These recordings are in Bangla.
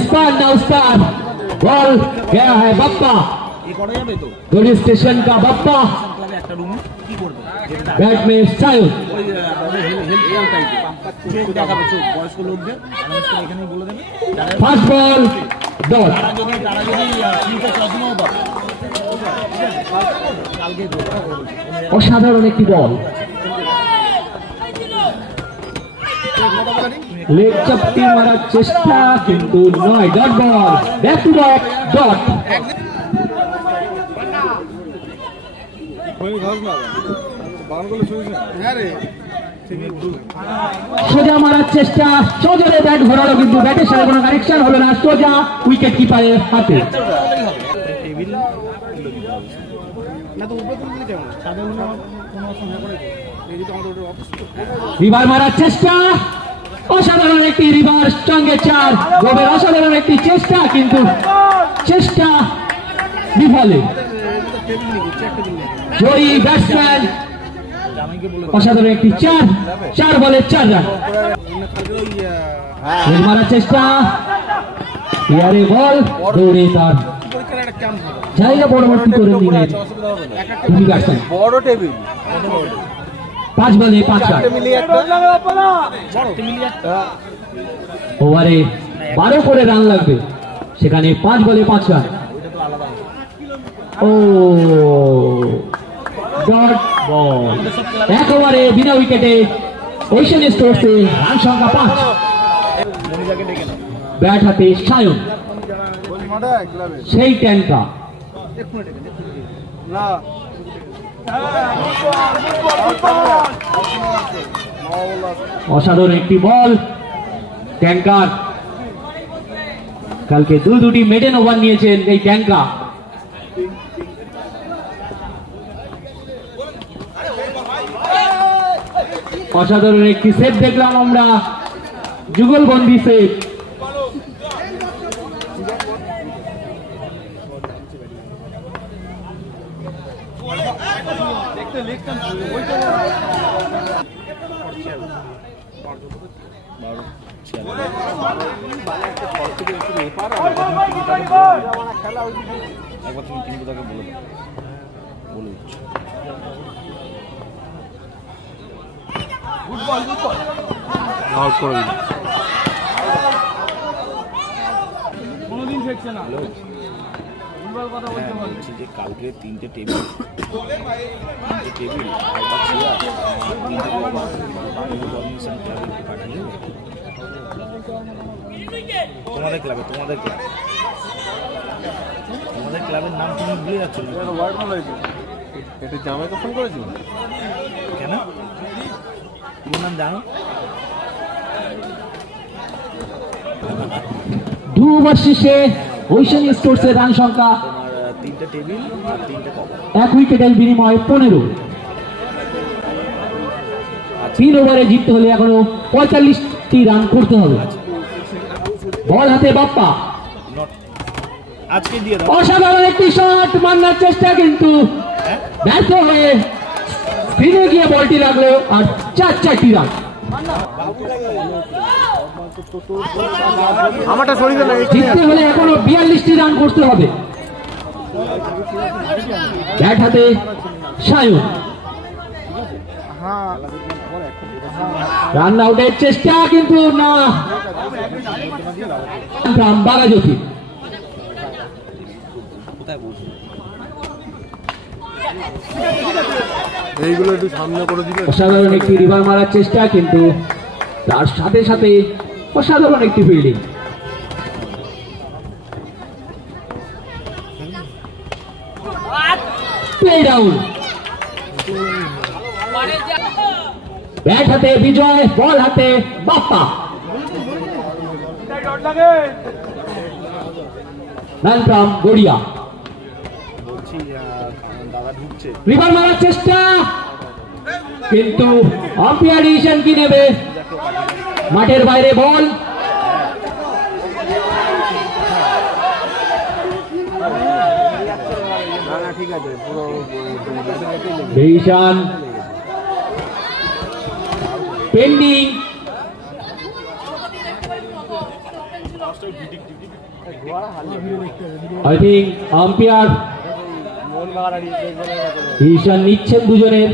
स्टार बॉल गया है बप्पा गोली स्टेशन का बप्पा बैट में सायुन फास्ट बॉल डॉट असाधारण एक बॉल लेग चपटी मारा चेष्टा किंतु नय dot ball back to back dot সোজা মারার চেষ্টা সোজা ব্যাট ঘোরালো কিন্তু ব্যাটের সাথে কোনো কানেকশন হলো না সোজা উইকেট কিপারের হাতে রিভার মারার চেষ্টা অসাধারণ একটি রিভার সঙ্গে চার গোবের অসাধারণ একটি চেষ্টা কিন্তু চেষ্টা বিফলে জয়ী ব্যাটসম্যান অসাধারণ একটি চার বলে 4 রান মারার চেষ্টা ইয়ারে বল দৌড়ে তার জায়গা পরবর্তী করে নিলেন তিনি ব্যাটসম্যান বড় টেবিল 5 বলে 5 রান ওভারে 12 করে রান লাগবে সেখানে 5 বলে 5 রান ও ডট বল এক ওভারে বিনা উইকেটে এশিয়ান স্টোরসে রান সংখ্যা 5 ব্যাট হাতে সায়ন সেই ট্যাঙ্কা অসাধারণ একটি বল ট্যাঙ্কার কালকে দুটি মেডেন ওভার নিয়েছেন এই ট্যাঙ্কা অসাধারণ একটি সেভ দেখলাম আমরা যুগলবন্দি সেভ কালকে 3টে টেবিল তোমাদের ক্লাবের নাম তুমি ভুলে যাচ্ছ এটা জামাইকে ফোন করেছিল কেন তোমার নাম জানো দু ওভার শেষে ওশান স্টোরসের রান সংখ্যা 3টে টেবিল আর 3টে কভার এক উইকেটের বিনিময়ে 15 3 ওভারে জিততে হলে এখনো 45টি রান করতে হবে বল হাতে বাপ্পা আজকে দিয়ে দাও অসাধারণ একটি শট মারার চেষ্টা কিন্তু ব্যর্থ হয়ে স্পিনে গিয়ে বলটি লাগলো আর 4টি রান আমারটা শরীরে লাগে জিততে হলে এখনো 42টি রান করতে হবে ব্যাট হাতে সায়ন রান আউটের চেষ্টা কিন্তু না বাগাজ্যোতি এইগুলো একটু সামনে করে দিবে অসাধারণ একটি রিভার মারার চেষ্টা কিন্তু তার সাথে সাথে অসাধারণ একটি ফিল্ডিং প্লে ডাউন ব্যাট হাতে বিজয় বল হাতে Bappa run from Garia river মারার চেষ্টা কিন্তু আম্পায়ার ডিসিশন কি নেবে মাঠের বাইরে ball decision pending I think umpire decision নিচ্ছেন দুজনের।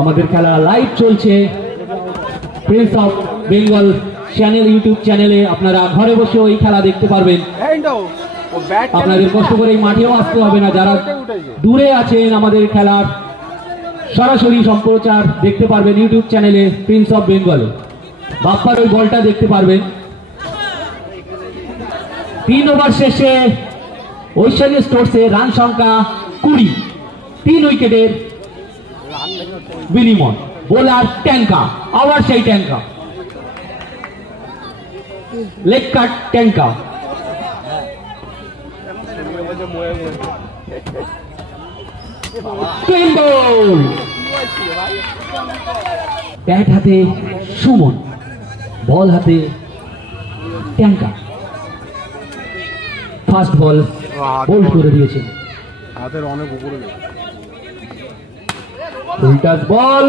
আমাদের খেলা লাইভ চলছে prince of Bengal channel, YouTube চ্যানেলে। আপনারা ঘরে বসেও এই খেলা দেখতে পারবেন। আপনাদের কষ্ট করে এই মাঠেও আসতে হবে না। যারা দূরে আছেন আমাদের খেলার সরাসরি সম্প্রচার দেখতে পারবেন ইউটিউব চ্যানেলে প্রিন্স অফ বেঙ্গলে। বাপ্পার ওই বলটা দেখতে পারবেন। 3 ওভার শেষে ঐশ্বর্য স্টোর্সে রান সংখ্যা 20, 3 উইকেটের বিনিময়। বোলার ট্যাঙ্কা, আবার সেই ট্যাঙ্কা, লেগ কাট ট্যাঙ্কা। ব্যাট হাতে সুমন, বল হাতে ট্যাঙ্কা। ফার্স্ট বল বোল্ড করে দিয়েছেন। হাতের অনেক উপরে উল্টাস বল,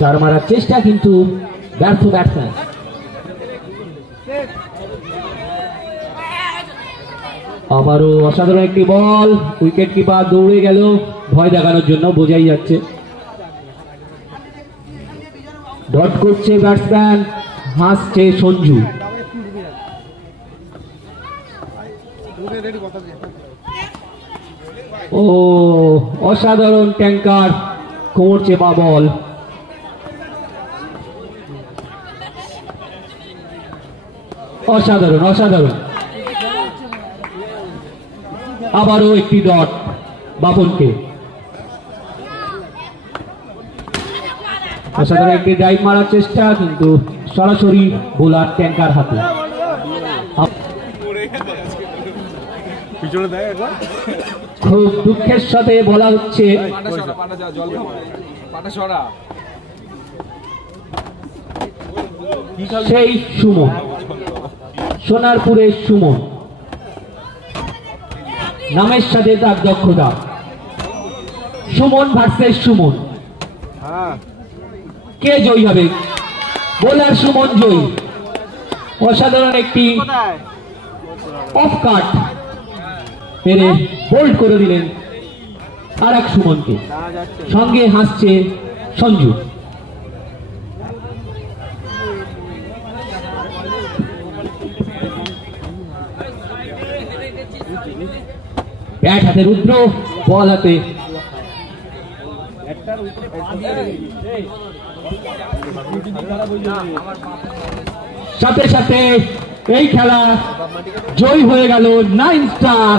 4 মারার চেষ্টা কিন্তু ব্যর্থ ব্যাটসম্যান। আবারও অসাধারণ একটি বল, উইকেট কিপার দৌড়ে গেল ভয় দেখানোর জন্য, বোঝাই যাচ্ছে। ডট করছে ব্যাটসম্যান, হাসছে সঞ্জু। ও অসাধারণ ট্যাঙ্কার, কোমর চেপা বল। অসাধারণ অসাধারণ। আবারও একটি ডট বাপনকে। অসাধারণ একটি ড্রাইভ মারার চেষ্টা, কিন্তু সরাসরি বোলার ট্যাঙ্কার হাতে। খুব দুঃখের সাথে বলা হচ্ছে সেই সুমন, সোনারপুরের সুমন, নামের সাথে তার দক্ষতা। সুমন ভার্সেস সুমন, কে জয়ী হবে? বোলার সুমন জয়ী। অসাধারণ একটি অফ কাট পেরে বোল্ড করে দিলেন আর এক সুমনকে। সঙ্গে হাসছে সঞ্জু। ব্যাট হাতে রুদ্র, বল হাতে সাথে সাথে এই খেলা জয় হয়ে গেল 9 স্টার।